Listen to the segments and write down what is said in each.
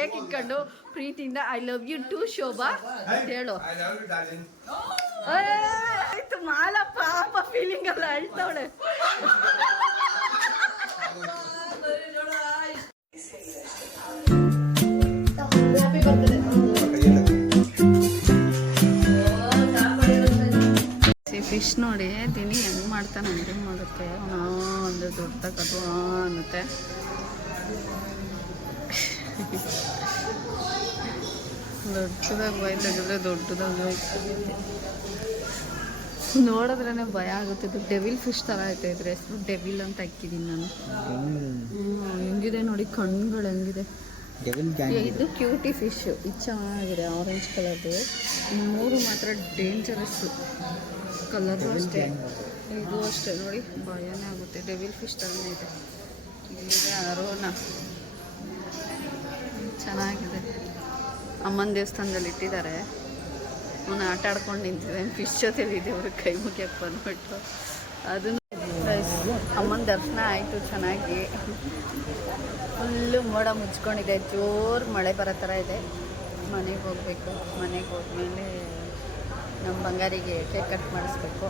Cake ಇಟ್ಕೊಂಡು ಪ್ರೀತಿಯಿಂದ I love you too Shobha ಅಂತ ಹೇಳು. ಆಯ್ತು ಮಾಲ ಪಾಪ ಫೀಲಿಂಗ್ ಎಲ್ಲ ಅಳ್ತವಳೆ. ಫಿಶ್ ನೋಡಿ ತಿನಿ ಹೆಂಗೆ ಮಾಡ್ತಾನೆ ಹಂಗೆ ಮಾಡುತ್ತೆ. ಒಂದು ದೊಡ್ಡದಾಗದು ಅನ್ನುತ್ತೆ. ದೊಡ್ಡದಾಗಿ ಬಾಯ್ತಾಗಿದ್ರೆ ದೊಡ್ಡದಾಗಿ ನೋಡಿದ್ರೇ ಭಯ ಆಗುತ್ತೆ. ಇದು ಡೆವಿಲ್ ಫಿಶ್ ಥರ ಐತೆ. ಇದ್ರ ಹೆಸರು ಡೆವಿಲ್ ಅಂತ ಹಾಕಿದ್ದೀನಿ ನಾನು. ಹೆಂಗಿದೆ ನೋಡಿ ಕಣ್ಣುಗಳು ಹೆಂಗಿದೆ. ಇದು ಕ್ಯೂಟಿ ಫಿಶ್. ಇದು ಚೆನ್ನಾಗಿದೆ ಆರೆಂಜ್ ಕಲರ್ದು. 3 ಮಾತ್ರ ಡೇಂಜರಸ್ಸು ಕಲರು ಅಷ್ಟೇ. ಇದು ಅಷ್ಟೇ ನೋಡಿ ಭಯನೇ ಆಗುತ್ತೆ. ಡೆವಿಲ್ ಫಿಶ್ ಥರನೇ ಇದೆ. ಇದೆ ಅರೋನ ಚೆನ್ನಾಗಿದೆ. ಅಮ್ಮನ ದೇವಸ್ಥಾನದಲ್ಲಿ ಇಟ್ಟಿದ್ದಾರೆ. ಅವನು ಆಟ ಆಡ್ಕೊಂಡು ನಿಂತಿದೆ. ಫಿಶ್ ಜೊತೆಲಿ ಇದೆ. ಅವ್ರಿಗೆ ಕೈ ಮುಗಿಯಕ್ಕೆ ಬಂದ್ಬಿಟ್ಟು ಅದನ್ನು ಅಮ್ಮನ ದರ್ಶನ ಆಯಿತು ಚೆನ್ನಾಗಿ. ಫುಲ್ಲು ಮೋಡ ಮುಚ್ಕೊಂಡಿದೆ. ಜೋರು ಮಳೆ ಬರೋ ಥರ ಇದೆ. ಮನೆಗೆ ಹೋಗಬೇಕು. ಮನೆಗೆ ಹೋದ್ಮೇಲೆ ನಮ್ಮ ಬಂಗಾರಿಗೆ ಕೇಕ್ ಕಟ್ ಮಾಡಿಸ್ಬೇಕು.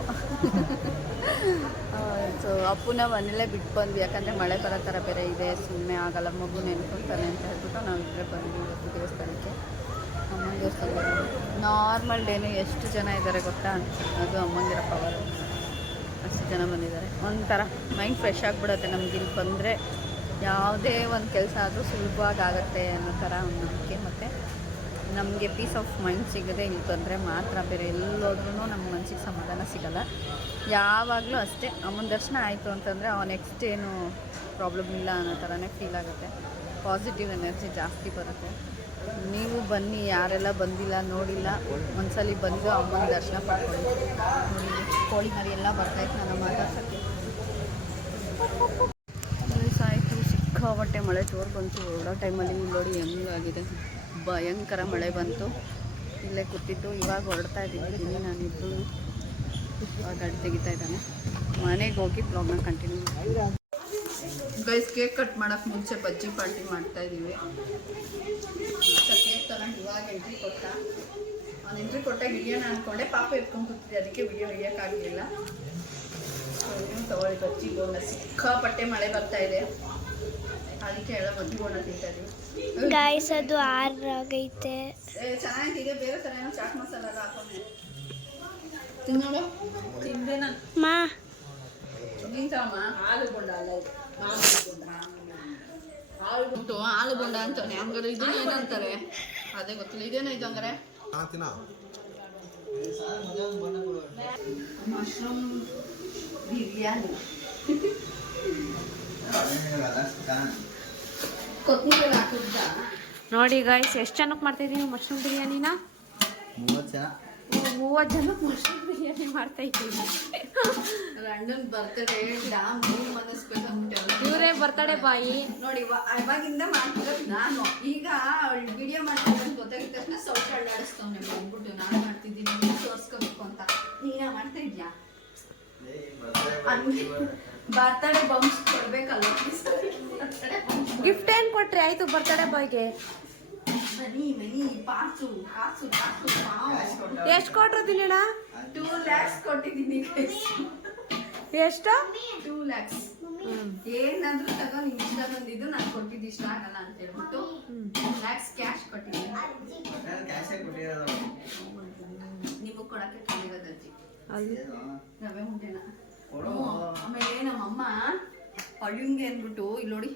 ಸೊ ಅಪ್ಪನ ಮನೇಲೇ ಬಿಟ್ಟು ಬಂದ್ವಿ. ಯಾಕಂದರೆ ಮಳೆ ಬರೋ ಥರ ಬೇರೆ ಇದೆ. ಸುಮ್ಮನೆ ಆಗಲ್ಲ, ಮಗು ನೆನ್ಕೊಳ್ತಾನೆ ಅಂತ ಹೇಳ್ಬಿಟ್ಟು ನಾವು ಇಬ್ಬರೇ ಬಂದ್ವಿ ಇವತ್ತು ದೇವಸ್ಥಾನಕ್ಕೆ. ಅಮ್ಮನ ದೇವಸ್ಥಾನದಲ್ಲಿ ನಾರ್ಮಲ್ ಡೇನು ಎಷ್ಟು ಜನ ಇದ್ದಾರೆ ಗೊತ್ತಾ? ಅದು ಅಮ್ಮಂಗಿರೋ ಪವರ್. ಅಷ್ಟು ಜನ ಬಂದಿದ್ದಾರೆ. ಒಂಥರ ಮೈಂಡ್ ಫ್ರೆಶ್ ಆಗಿಬಿಡುತ್ತೆ ನಮ್ಗೆ ಇಲ್ಲಿ ಬಂದರೆ. ಯಾವುದೇ ಒಂದು ಕೆಲಸ ಆದರೂ ಸುಲಭವಾಗಿ ಆಗುತ್ತೆ ಅನ್ನೋ ಥರ ಒಂದು ನಂಬಿಕೆ. ಮತ್ತು ನಮಗೆ ಪೀಸ್ ಆಫ್ ಮೈಂಡ್ ಸಿಗೋದೇ ಇಲ್ಲಿ ಬಂದರೆ ಮಾತ್ರ. ಬೇರೆ ಎಲ್ಲೋದ್ರೂ ನಮ್ಮ ಮನಸ್ಸಿಗೆ ಸಮಾಧಾನ ಸಿಗೋಲ್ಲ. ಯಾವಾಗಲೂ ಅಷ್ಟೇ. ಅಮ್ಮನ ದರ್ಶನ ಆಯಿತು ಅಂತಂದರೆ ನೆಕ್ಸ್ಟ್ ಏನು ಪ್ರಾಬ್ಲಮ್ ಇಲ್ಲ ಅನ್ನೋ ಥರನೇ ಫೀಲ್ ಆಗುತ್ತೆ. ಪಾಸಿಟಿವ್ ಎನರ್ಜಿ ಜಾಸ್ತಿ ಬರುತ್ತೆ. ನೀವು ಬನ್ನಿ, ಯಾರೆಲ್ಲ ಬಂದಿಲ್ಲ ನೋಡಿಲ್ಲ, ಒಂದ್ಸಲಿ ಬಂದು ಅಮ್ಮನ ದರ್ಶನ ಪಡ್ಕೊಳ್ಳಿ. ಕೋಳಿ ಮರಿ ಎಲ್ಲ ಬರ್ತಾಯಿತ್ತು ನನ್ನ ಮಾತಾಡ್ಸೋಕ್ಕೆ. ಆಯಿತು. ಸಿಕ್ಕಾಪಟ್ಟೆ ಮಳೆ ಜೋರು ಬಂತು. ಹೊರಡೋ ಟೈಮಲ್ಲಿ ನೋಡಿ ಹೆಂಗಾಗಿದೆ. ಭಯಂಕರ ಮಳೆ ಬಂತು. ಇಲ್ಲೇ ಕೂತಿದ್ದು ಇವಾಗ ಹೊರಡ್ತಾ ಇದ್ದೀನಿ ನಾನಿಬ್ಬರು. ಇವಾಗ ಗಾಡಿ ತೆಗಿತಾ ಇದ್ದಾನೆ. ಮನೆಗೆ ಹೋಗಿ ಬ್ಲಾಗ್ನ ಕಂಟಿನ್ಯೂ ಮಾಡಿ. ಗೈಸ್ ಕೇಕ್ ಕಟ್ ಮಾಡೋಕ್ಕೆ ಮುಂಚೆ ಬಜ್ಜಿ ಪಾರ್ಟಿ ಮಾಡ್ತಾಯಿದ್ದೀವಿ. ಕೇಕ್ ತಗೊಂಡು ಇವಾಗ ಎಂಟ್ರಿ ಕೊಟ್ಟ. ಅವ್ನು ಎಂಟ್ರಿ ಕೊಟ್ಟಾಗ ಹಿಡಿಯೋಣ ಅಂದ್ಕೊಂಡೆ. ಪಾಪ ಎತ್ಕೊಂಡು ಕೂತಿದ್ದೆ, ಅದಕ್ಕೆ ವಿಡಿಯೋ ಹಿಡಿಯೋಕ್ಕಾಗಲಿಲ್ಲ. ನೀವು ತಗೊಳ್ಳಿ ಬಜ್ಜಿ ಬೋಂಡ. ಸಿಕ್ಕಾಪಟ್ಟೆ ಮಳೆ ಬರ್ತಾ ಇದೆ, ಅದಕ್ಕೆ ಎಲ್ಲ ಬಜ್ಜಿ ಬೋಂಡ ತಿಂತಾ ಇದ್ದೀವಿ. ಗಾಯ್ಸ್ ಅದು ಆರಾಗೈತೆ. ಚೆನ್ನಾಗಿದೆ. ಬೇರೆ ಥರ ಏನೋ ಚಾಟ್ ಮಸಾಲ ಎಲ್ಲ ಹಾಕೊಂಡೆ ತಿನ್ನೋಳು. ತಿಂದೆ ನಾನು. ಮಾ ನೀನ್ಸಮ್ಮ ಹಾಲು ಬೋಂಡ ಅಲ್ಲ ಇದು, ಹಾಲು ಬಿಟ್ಟು ಹಾಲು ಬೋಂಡ ಅಂತಾನೆ. ಹಂಗಾರೆ ಇದನ್ನ ಏನಂತಾರೆ ಅದೇ ಗೊತ್ತಿಲ್ಲ. ಇದೇನೋ ಇದು ಹಂಗಾರೆ ಮಶ್ರೂಮ್ ಬಿರಿಯಾನಿ. ಕೊತ್ತಂಬರಿ ಹಾಕಿದ್ದ ನೋಡಿ ಗಾಯ್ಸ್, ಎಷ್ಟು ಜನಕ್ಕೆ ಮಾಡ್ತಾಯಿದ್ದೀವಿ ಮಶ್ರೂಮ್ ಬಿರಿಯಾನಿನ? 30 ಜನಕ್ಕೆ ಮಶ್ರೂಮ್ ಬಿರಿಯಾನಿ ಮಾಡ್ತಾಯಿದ್ದೀವಿ. ರಂಡನ್ ಬರ್ತಡೇ ಡ್ಯಾಮ್ ಮನಸ್ಬೇಕಂತ ಇವರೇ ಬರ್ತಡೇ ಬಾಯಿ ನೋಡಿ. ಅವಾಗಿಂದ ಮಾಡ್ತಿರೋದು ನಾನು. ಈಗ ವಿಡಿಯೋ ಮಾಡ್ತಿರೋದು ಗೊತ್ತಾಗಿದ ತಕ್ಷಣ ಸೌಟ್ ಅಳ್ಳಾಡಿಸ್ತವನೆ ಬಂದ್ಬಿಟ್ಟು ನಾನು ಮಾಡ್ತಿದ್ದೀನಿ ತೋರಿಸ್ಕೋಬೇಕು ಅಂತ. ನೀನ ಮಾಡ್ತಾ ಇದ್ಯಾ? ಬರ್ತಡೇ ಬಂಪ್ಸ್ ಕೊಡ್ಬೇಕಲ್ಲ. ಗಿಫ್ಟ್ ಏನು ಕೊಟ್ರಿ ಆಯ್ತು ಬರ್ತಡೇ ಬಾಯ್ಗೆ? ಮನಿ ಪಾಸು ಕಾಸು ಕಾಸು ಎಷ್ಟು ಕೊಟ್ರು ದಿನ? 2 lakhs ಕೊಟ್ಟಿದ್ದೀನಿ. ಎಷ್ಟು? 2 lakhs. ಏನಾದ್ರೂ ತಗೋ, ನಿಮ್ಗೆ ಇಷ್ಟ ಬಂದಿದ್ದು ನಾನು ಕೊಟ್ಟಿದ್ದು ಇಷ್ಟ ಆಗಲ್ಲ ಅಂತ ಹೇಳ್ಬಿಟ್ಟು 2 lakhs ಕ್ಯಾಶ್ ಕೊಟ್ಟಿದ್ದೀನಿ. ನೀವು ಕೊಡಕ್ಕೆ ಕೇಳಿರೋದು ಅಜ್ಜಿ ರವೆ ಉಂಡೆನ. ಆಮೇಲೆ ನಮ್ಮಮ್ಮ ಅಳಿಂಗೆ ಅಂದ್ಬಿಟ್ಟು ಇಲ್ಲಿ ನೋಡಿ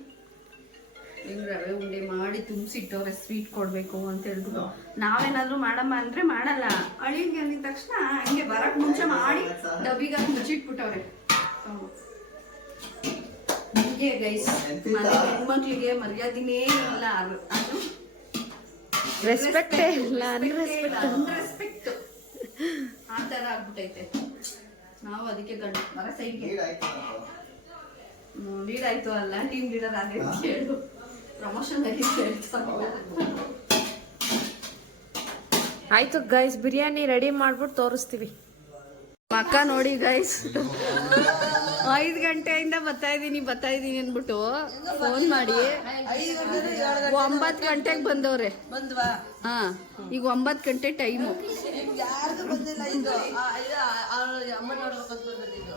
ಹಿಂಗೆ ರವೆ ಉಂಡೆ ಮಾಡಿ ತುಂಬಿಸಿಟ್ಟವ್ರೆ. ಸ್ವೀಟ್ ಕೊಡಬೇಕು ಅಂತ ಹೇಳ್ಬಿಟ್ಟು ನಾವೇನಾದ್ರೂ ಮಾಡಮ್ಮ ಅಂದರೆ ಮಾಡಲ್ಲ. ಅಳಿಂಗೆ ಅಂದಿದ ತಕ್ಷಣ ಹಂಗೆ ಬರಕ್ಕೆ ಮುಂಚೆ ಮಾಡಿ ಡಬ್ಬಿಗೆ ಮುಚ್ಚಿಟ್ಬಿಟ್ಟವ್ರೆ. ಹಿಂಗೆ ಗೈಸ್, ಹೆಣ್ಮಕ್ಳಿಗೆ ಮರ್ಯಾದಿನೇ ಇಲ್ಲ. ಅದು ರೆಸ್ಪೆಕ್ಟೇ ಇಲ್ಲ, ಅನ್ರೆಸ್ಪೆಕ್ಟ್ ಆ ಥರ ಆಗ್ಬಿಟ್ಟೈತೆ. ನಾವು ಅದಕ್ಕೆ ಗಂಡು ಮರ ಸೈಡ್ಗೆ ಲೀಡ್ ಆಯ್ತು ಅಲ್ಲ, ಟೀಮ್ ಲೀಡರ್ ಆಗೈತೆ ಹೇಳು. ಪ್ರಮೋಷನ್ ಆಯ್ತು ಗೈಸ್, ಬಿರಿಯಾನಿ ರೆಡಿ ಮಾಡ್ಬಿಟ್ಟು ತೋರಿಸ್ತೀವಿ. ಮಕ್ಕ ನೋಡಿ ಗೈಸ್, 5 ಗಂಟೆಯಿಂದ ಬರ್ತಾ ಇದೀನಿ ಅಂದ್ಬಿಟ್ಟು ಫೋನ್ ಮಾಡಿ 9 ಗಂಟೆಗೆ ಬಂದವ್ರೆ. ಬಂದ್ವಾ? ಹಾ, ಈಗ 9 ಗಂಟೆ ಟೈಮು. ಯಾರ್ದು ಬಂದಿಲ್ಲ ಇದು. ಅಮ್ಮ ನೋಡ್ಬೇಕಂತ ಬಂದಿದ್ದು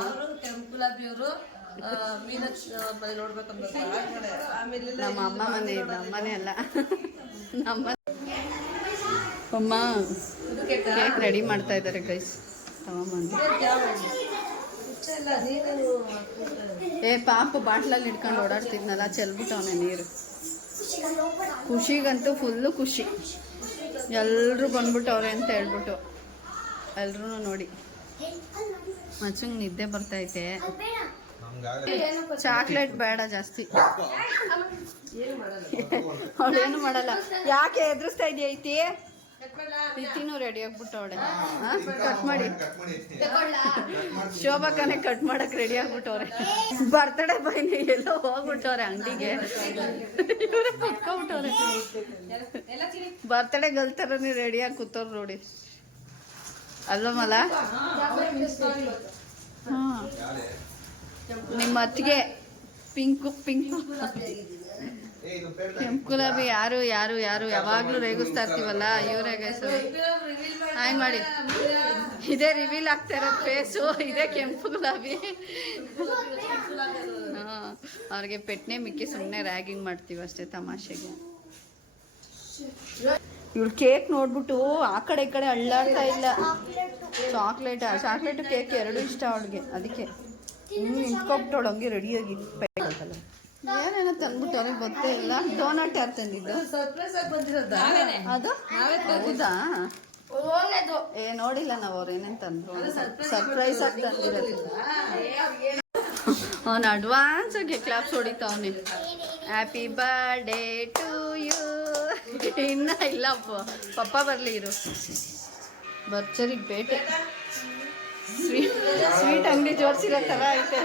ಅವರು ಕೆಂಪು ಗುಲಾಬಿ ಅವರು ಮೀನಾಕ್ಷಿ ಮನೆ ನೋಡ್ಬೇಕಂತ ಆಮೇಲೆ ನಮ್ಮ ಅಮ್ಮ ಮನೆ ಇದು, ನಮ್ಮನೆ ಅಲ್ಲ. ನಮ್ಮ ಅಮ್ಮ ಕೇಕ್ ರೆಡಿ ಮಾಡ್ತಾ ಇದ್ದಾರೆ ಗೈಸ್. ತಗೊಂಬಂದು ಪಾಪ ಬಾಟ್ಲಲ್ಲಿ ಇಟ್ಕೊಂಡು ಓಡಾಡ್ತಿದ್ನಲ್ಲ, ಚೆಲ್ಬಿಟ್ಟವನೆ ನೀರು. ಖುಷಿಗಂತೂ ಫುಲ್ಲು ಖುಷಿ. ಎಲ್ಲರೂ ಬಂದ್ಬಿಟ್ಟವ್ರೆ ಅಂತ ಹೇಳ್ಬಿಟ್ಟು ಎಲ್ರೂ ನೋಡಿ. ಮಚ್ಚಂಗೆ ನಿದ್ದೆ ಬರ್ತೈತೆ. ಚಾಕ್ಲೇಟ್ ಬೇಡ ಜಾಸ್ತಿ. ಅವಳೇನು ಮಾಡಲ್ಲ. ಯಾಕೆ ಎದುರಿಸ್ತಾ ಇದೆಯಾ ಐತಿ? ಇತ್ತಿನೂ ರೆಡಿ ಆಗ್ಬಿಟ್ಟವಳೆ. ಕಟ್ ಮಾಡಿ ಶೋಭಾಕನೇ ಕಟ್ ಮಾಡಕ್ ರೆಡಿ ಆಗ್ಬಿಟ್ಟವ್ರೆ. ಬರ್ತಡೇ ಬೈನಿ ಎಲ್ಲೋ ಹೋಗ್ಬಿಟ್ಟವ್ರೆ ಅಂಗಡಿಗೆ. ಇವ್ರೆ ಕುತ್ಕೊಂಡ್ಬಿಟ್ಟವ್ರೆ. ಬರ್ತಡೇ ಗಲ್ತಾರನೇ ರೆಡಿಯಾಗಿ ಕೂತವ್ರು ನೋಡಿ. ಅಲ್ವಮಲ್ಲ? ಹಾ, ನಿಮ್ಮ ಅತ್ತಿಗೆ ಪಿಂಕು ಕೆಂಪು ಗುಲಾಬಿ. ಯಾರು ಯಾವಾಗ್ಲೂ ರೇಗಿಸ್ತಾ ಇರ್ತೀವಲ್ಲ, ಇವರೇ ಗೈಸ್. ಹಾಯ್ ಮಾಡಿ. ಇದೇ ರಿವೀಲ್ ಆಗ್ತಾ ಇರೋದು ಫೇಸು. ಇದೇ ಕೆಂಪು ಗುಲಾಬಿ. ಅವ್ರಿಗೆ ಪೆಟ್ನೆ ಮಿಕ್ಕಿ ಸುಮ್ಮನೆ ರ್ಯಾಗಿಂಗ್ ಮಾಡ್ತೀವಿ ಅಷ್ಟೇ, ತಮಾಷೆಗೆ. ಇವಳು ಕೇಕ್ ನೋಡ್ಬಿಟ್ಟು ಆ ಕಡೆ ಈ ಕಡೆ ಅಳ್ಳಾಡ್ತಾ ಇಲ್ಲ. ಚಾಕ್ಲೇಟು ಕೇಕ್ ಎರಡು ಇಷ್ಟ ಅವಳಿಗೆ. ಅದಕ್ಕೆ ನಿಂತ್ಕೊಬಿಟ್ಟವಳು ಹಂಗೆ ರೆಡಿಯಾಗಿ. ಏನೇನೋ ತಂದ್ಬಿಟ್ಟು ಅವ್ರಿಗೆ ಗೊತ್ತೇ ಇಲ್ಲ. ಡೋನಟ್ ಯಾರು ತಂದಿದ್ದು? ಸರ್ಪ್ರೈಸ್ ಆಗಿ ಬಂದಿರೋದು ಅದು ಹೌದಾ? ನೋಡಿಲ್ಲ ನಾವು ಅವ್ರು ಏನೇನು ತಂದ್ರು. ಸರ್ಪ್ರೈಸ್ ಆಗಿ ತಂದಿರೋದು. ಅವನು ಅಡ್ವಾನ್ಸ್ ಆಗಿ ಕ್ಲಾಪ್ಸ್ ಹೊಡಿತಾವನೆ. Happy birthday to you. ಇನ್ನ ಇಲ್ಲ, ಪಪ್ಪ ಬರಲಿ ಇರು. ಬರ್ಚರಿಗೆ ಬೇಟೆ. ಸ್ವೀಟ್ ಅಂಗಡಿ ಜೋಡಿಸಿರೋ ಥರ ಐತೆ.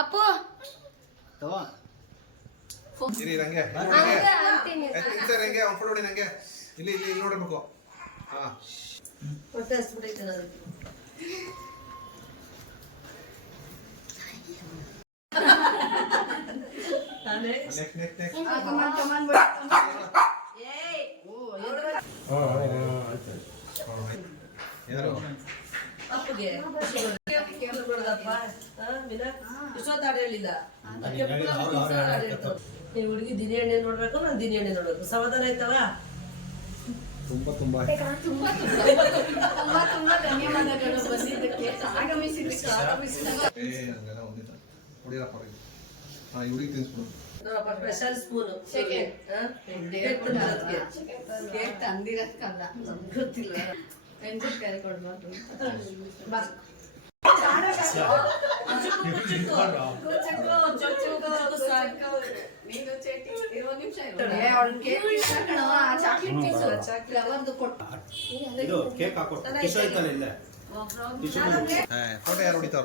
ಅಪ್ಪು ನೋಡ್ಬೇಕು. ಅಪ್ಪಗೆ ಇಷ್ಟೊತ್ತಾಡ ಹೇಳಿಲ್ಲ. ಹುಡುಗಿ ದಿನ ಎಣ್ಣೆ ನೋಡ್ಬೇಕು, ನಾನು ದಿನ ಎಣ್ಣೆ ನೋಡ್ಬೇಕು. ಸಮಾಧಾನ ಆಯ್ತವ? ತುಂಬಾ ತುಂಬಾ ಧನ್ಯವಾದಗಳು ಬಂದಿದ್ದಕ್ಕೆ. ನೋಡಪ್ಪ, ಸ್ಪೆಷಲ್ ಸ್ಪೂನು ಕೇಕ್ ತಂದಿರಕ್ಕಲ್ಲ, ಗೊತ್ತಿಲ್ಲ. ಮೆಣಸಿನ್ಕಾಯಿ ಕೊಡ್ಬಾರ್ದು. ಫೋಟೋ ಯಾರು ಹೊಡಿತಾರ?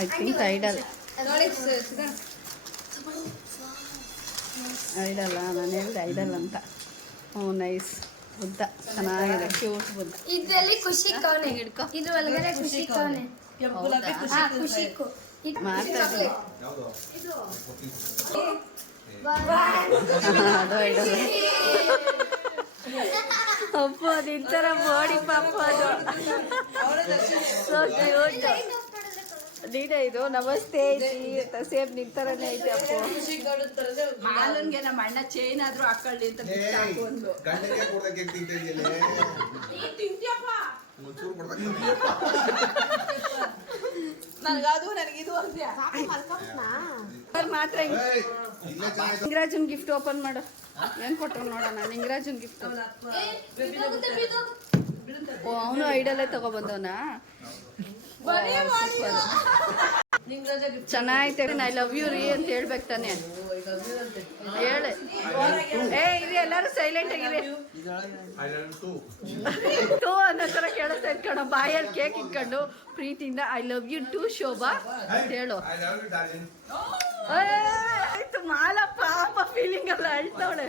ಐ ಥಿಂಕ್ ಐಡಲ್ ನಾನು ಹೇಳಿದೆ ಐಡಲ್ ಅಂತ. ನೈಸ್. ಬುದ್ಧ ಚೆನ್ನಾಗಿದೆ, ಕ್ಯೂಟ್ ಬುದ್ಧ. ಇದರಲ್ಲಿ ಖುಷಿ ಕವನೆ ಹಿಡ್ಕೊ. ಇದು ಒಳಗಡೆ ಖುಷಿ ಕವನೆ. ಖುಷಿ ಮಾಡ್ತಾ ಇದ್ದೀನಿ. ಅದು ಐಡಲ್. ಅಪ್ಪ ಅದು ಇಂಥರ ಬಾಡಿ ಪಾಪ. ಅದು ಸೊ ಕ್ಯೂಟ್. ನೀನೇ ಇದು ನಮಸ್ತೆ ಅಂತ ಸೇಮ್ ನಿಂತರನೇ ಐತೆ ಅಪ್ಪು. ಮಾಲನ್ಗೆ ನಮ್ಮ ಅಣ್ಣ ಚೈನ್ ಆದ್ರೂ ಹಾಕೊಳ್ಳಿ ಅಂತ gift ಹಾಕು ಅಂದ್ಲು. ಗಂಡನಿಗೆ ಕೊಡ್ದಕ್ಕೆ ತಿಂತ ಇದೆಯಲ್ಲ ಒಂಚೂರು ಕೊಡ್ದಕ್ಕೆ ನನಗದು ನನಗಿದು ಅಂದ್ಯ ಮಾತ್ರ ಏಯ್, ಇಲ್ಲೇ ಚೆನ್ನಾಗಿದೆ. ನಿಂಗರಾಜನ್ ಗಿಫ್ಟ್ ಓಪನ್ ಮಾಡು. ಏನ್ ಕೊಟ್ಟು ನೋಡೋಣ ನಿಂಗರಾಜನ್ ಗಿಫ್ಟ್. ಓ ಅವನು ಐಡಲ್ಲೇ ತಗೊಬಂದವನಾ? ಚೆನ್ನಾಗೈತೆ. ಐ ಲವ್ ಯು ರೀ ಅಂತ ಹೇಳ್ಬೇಕು ತಾನೆ. ಹೇಳಿ ಇರಿ ಎಲ್ಲರೂ ಸೈಲೆಂಟ್ ಆಗಿರಿ. ಟೂ ಅನ್ನೋ ಥರ ಕೇಳಿಸ್ತಾ ಇಟ್ಕೊಂಡು ಬಾಯಲ್ಲಿ ಕೇಕ್ ಇಟ್ಕೊಂಡು ಪ್ರೀತಿಯಿಂದ I love you too Shobha ಅಂತ ಹೇಳು. I love you, darling. ಆಯ್ತು ಮಾಲ ಪಾಪ ಫೀಲಿಂಗ್ ಎಲ್ಲ ಅಳ್ತವಳೆ.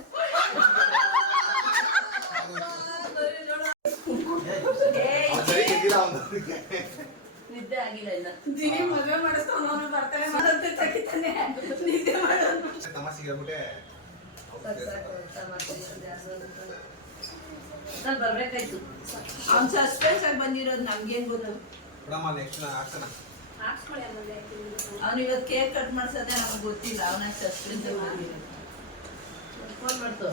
ನಿದ್ದೆ ಆಗಿಲ್ಲ ಇಲ್ಲ ಮದುವೆ ಮಾಡಿಸ್ಕೊಂಡು ಬರ್ತಾನೆ ಮಾಡಂತೆ ತೆಗಿತಾನೆ ನಿದ್ದೆ ಮಾಡೋದು. ತಮಾಷೆಗೆ ಹೇಳ್ಬಿಟ್ಟೆ ನಾನು ಬರ್ಬೇಕಾಯ್ತು. ಅವ್ನು ಸಸ್ಪೆನ್ಸ್ ಆಗಿ ಬಂದಿರೋದು ನಮ್ಗೇನ್ ಗೊತ್ತು. ಬಿಡಮ್ಮ ನೆಕ್ಸ್ಟ್ ಹಾಕ್ತಾನ ಅವ್ನು ಇವತ್ತು ಕೇಕ್ ಕಟ್ ಮಾಡ್ಸೋದೇ ನಮ್ಗೆ ಗೊತ್ತಿಲ್ಲ. ಅವನಾಗ ಸಸ್ಪೆನ್ಸ್ ಆಗಿ ಬಂದಿರೋದು. ಫೋನ್ ಮಾಡ್ತು